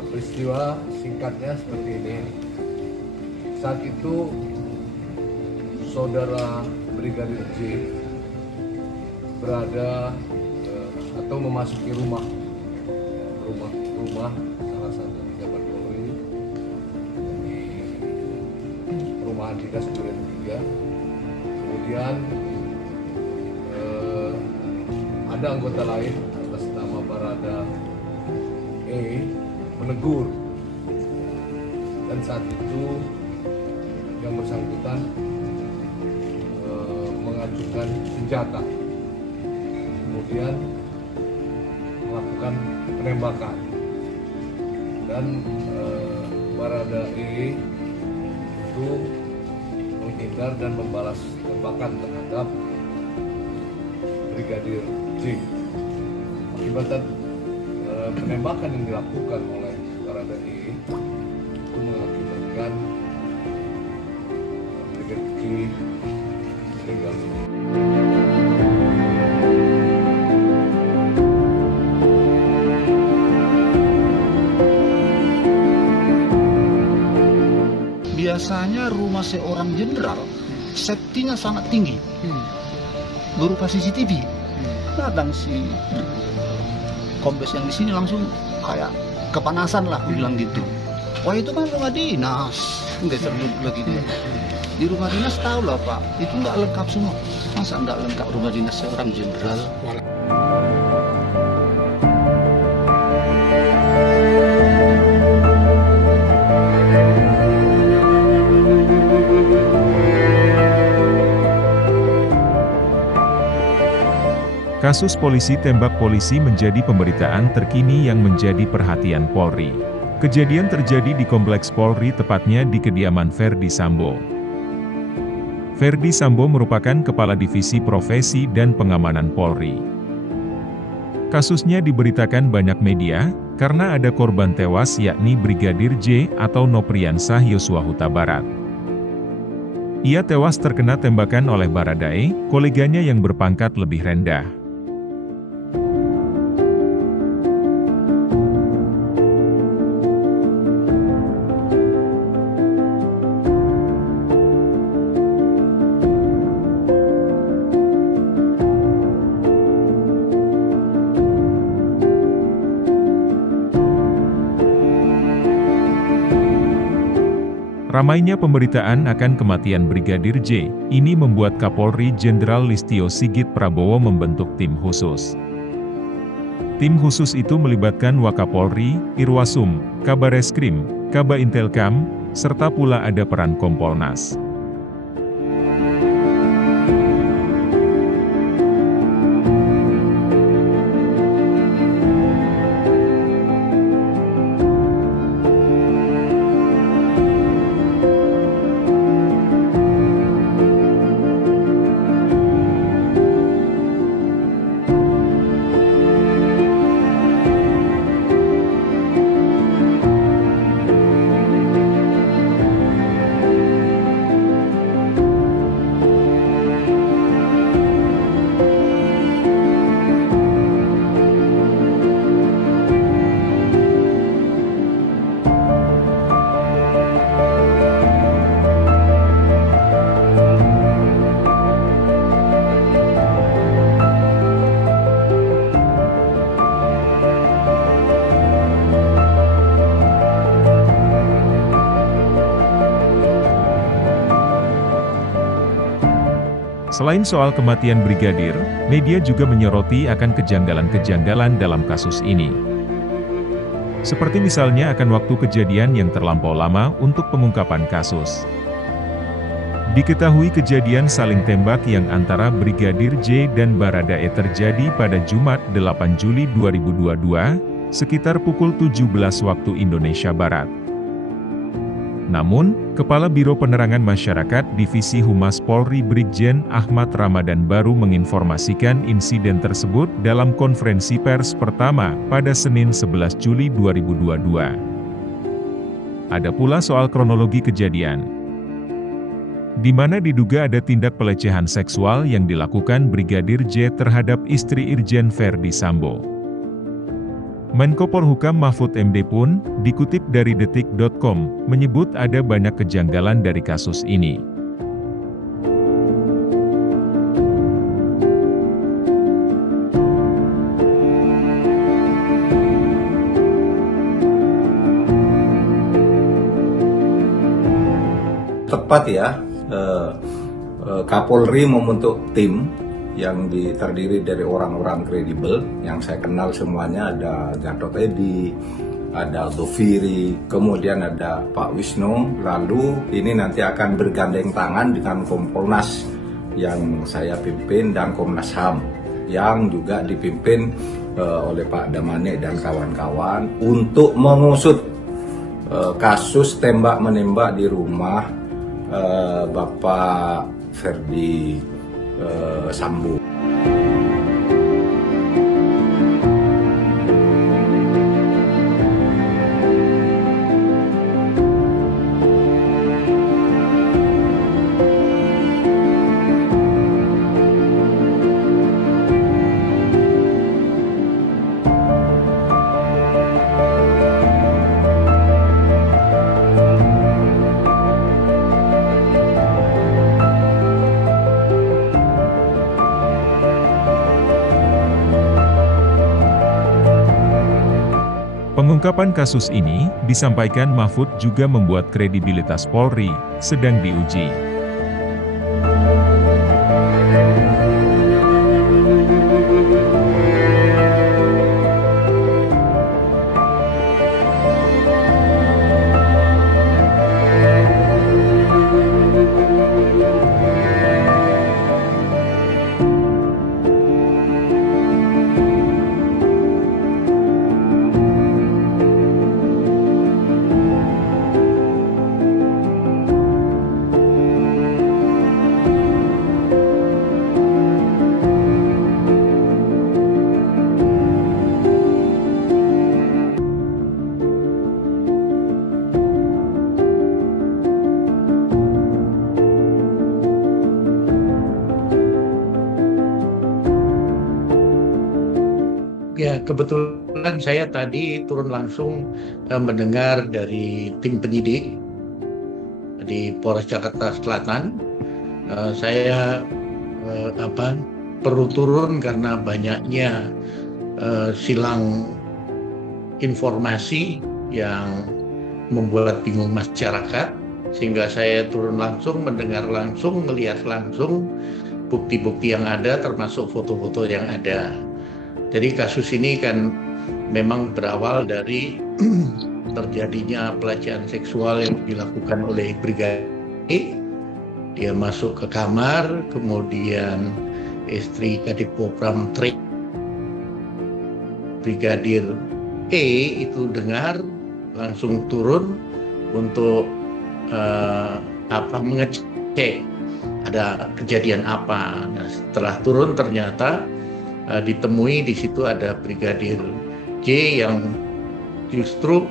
Peristiwa singkatnya seperti ini. Saat itu saudara Brigadir J berada atau memasuki rumah salah satu pejabat Polri di perumahan dinas Duren 3. Kemudian ada anggota lain atas nama Barada E menegur, dan saat itu yang bersangkutan mengajukan senjata, kemudian melakukan penembakan, dan Barada E itu menghindar dan membalas tembakan terhadap Brigadir J. Akibat penembakan yang dilakukan oleh Barada E itu mengakibatkan Brigadir J meninggal. Biasanya rumah seorang jenderal safety-nya sangat tinggi, berupa CCTV. Datang si kombes yang di sini langsung kayak kepanasan lah, bilang gitu. Wah, itu kan rumah dinas, nggak sebut lagi dia. Di rumah dinas tahu lah Pak, itu nggak lengkap semua. Masa nggak lengkap rumah dinas seorang jenderal? Kasus polisi tembak polisi menjadi pemberitaan terkini yang menjadi perhatian Polri. Kejadian terjadi di Kompleks Polri, tepatnya di kediaman Verdi Sambo. Verdi Sambo merupakan Kepala Divisi Profesi dan Pengamanan Polri. Kasusnya diberitakan banyak media, karena ada korban tewas yakni Brigadir J atau Nopriansah Yosua Huta Barat. Ia tewas terkena tembakan oleh Barada E, koleganya yang berpangkat lebih rendah. Ramainya pemberitaan akan kematian Brigadir J, ini membuat Kapolri Jenderal Listio Sigit Prabowo membentuk tim khusus. Tim khusus itu melibatkan Wakapolri, Irwasum, Kabareskrim, Kaba Intelkam, serta pula ada peran Kompolnas. Selain soal kematian Brigadir, media juga menyoroti akan kejanggalan-kejanggalan dalam kasus ini. Seperti misalnya akan waktu kejadian yang terlampau lama untuk pengungkapan kasus. Diketahui kejadian saling tembak yang antara Brigadir J dan Barada E terjadi pada Jumat 8 Juli 2022, sekitar pukul 17 waktu Indonesia Barat. Namun, Kepala Biro Penerangan Masyarakat Divisi Humas Polri Brigjen Ahmad Ramadan baru menginformasikan insiden tersebut dalam konferensi pers pertama pada Senin 11 Juli 2022. Ada pula soal kronologi kejadian, di mana diduga ada tindak pelecehan seksual yang dilakukan Brigadir J terhadap istri Irjen Verdi Sambo. Menko Polhukam Mahfud MD pun, dikutip dari detik.com, menyebut ada banyak kejanggalan dari kasus ini. Tepat ya, Kapolri membentuk tim yang terdiri dari orang-orang kredibel yang saya kenal semuanya. Ada Gatot Edi, ada Doviri, kemudian ada Pak Wisnu. Lalu ini nanti akan bergandeng tangan dengan Kompolnas yang saya pimpin dan Komnas HAM yang juga dipimpin oleh Pak Damane dan kawan-kawan untuk mengusut kasus tembak-menembak di rumah Bapak Ferdi Sambo. Pengungkapan kasus ini, disampaikan Mahfud juga membuat kredibilitas Polri sedang diuji. Ya, kebetulan saya tadi turun langsung mendengar dari tim penyidik di Polres Jakarta Selatan. Saya perlu turun karena banyaknya silang informasi yang membuat bingung masyarakat, sehingga saya turun langsung, mendengar langsung, melihat langsung bukti-bukti yang ada, termasuk foto-foto yang ada. Jadi kasus ini kan memang berawal dari terjadinya pelecehan seksual yang dilakukan oleh Brigadir E. Dia masuk ke kamar, kemudian istri Kadipropam Brigadir E itu dengar, langsung turun untuk mengecek ada kejadian apa. Nah, setelah turun ternyata ditemui di situ ada Brigadir J yang justru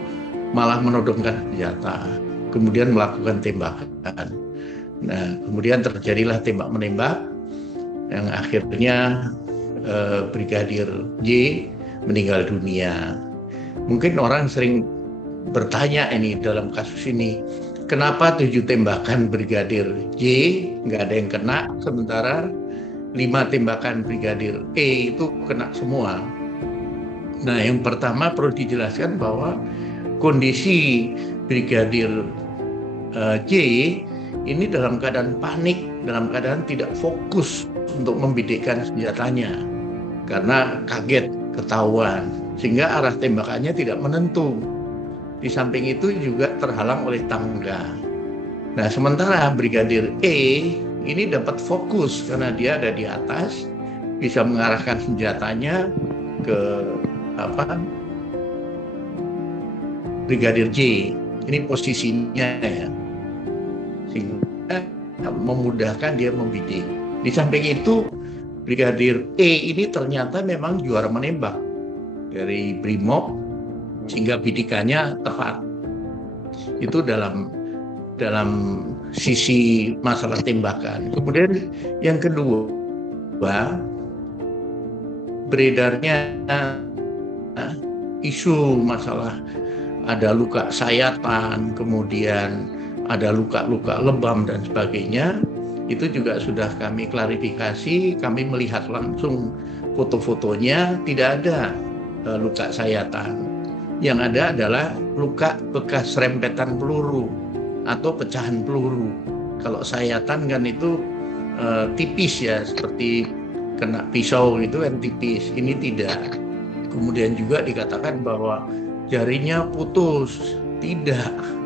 malah menodongkan senjata, kemudian melakukan tembakan. Nah, kemudian terjadilah tembak-menembak yang akhirnya Brigadir J meninggal dunia. Mungkin orang sering bertanya ini dalam kasus ini, kenapa 7 tembakan Brigadir J nggak ada yang kena, sementara 5 tembakan Brigadir E itu kena semua. Nah, yang pertama perlu dijelaskan bahwa kondisi Brigadir J ini dalam keadaan panik, dalam keadaan tidak fokus untuk membidikkan senjatanya karena kaget ketahuan, sehingga arah tembakannya tidak menentu. Di samping itu juga terhalang oleh tangga. Nah, sementara Brigadir E ini dapat fokus karena dia ada di atas, bisa mengarahkan senjatanya ke Brigadir J. Ini posisinya ya, sehingga memudahkan dia membidik. Di samping itu Brigadir E ini ternyata memang juara menembak dari Brimob, sehingga bidikannya tepat. Itu dalam sisi masalah tembakan. Kemudian yang kedua, beredarnya isu masalah ada luka sayatan, kemudian ada luka-luka lebam dan sebagainya, itu juga sudah kami klarifikasi. Kami melihat langsung foto-fotonya, tidak ada luka sayatan. Yang ada adalah luka bekas serempetan peluru atau pecahan peluru. Kalau sayatan kan itu tipis ya, seperti kena pisau itu kan tipis. Ini tidak. Kemudian juga dikatakan bahwa jarinya putus. Tidak.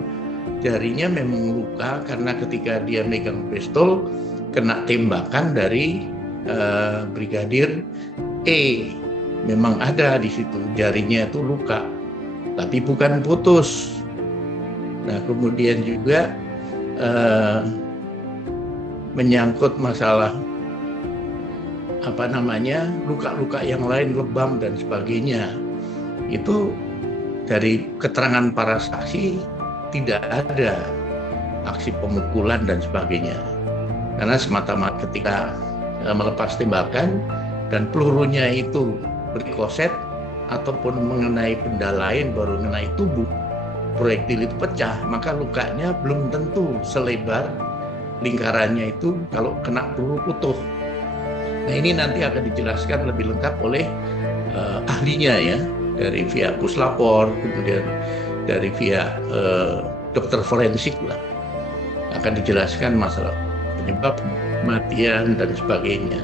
Jarinya memang luka karena ketika dia megang pistol kena tembakan dari Brigadir E. Memang ada di situ, jarinya itu luka, tapi bukan putus. Nah, kemudian juga menyangkut masalah luka-luka yang lain, lebam dan sebagainya. Itu dari keterangan para saksi tidak ada aksi pemukulan dan sebagainya. Karena semata-mata ketika melepas tembakan dan pelurunya itu berkoset ataupun mengenai benda lain baru mengenai tubuh, proyektil itu pecah, maka lukanya belum tentu selebar lingkarannya itu kalau kena peluru utuh. Nah, ini nanti akan dijelaskan lebih lengkap oleh ahlinya ya, dari pihak puslapor, kemudian dari pihak dokter forensik lah, akan dijelaskan masalah penyebab kematian dan sebagainya.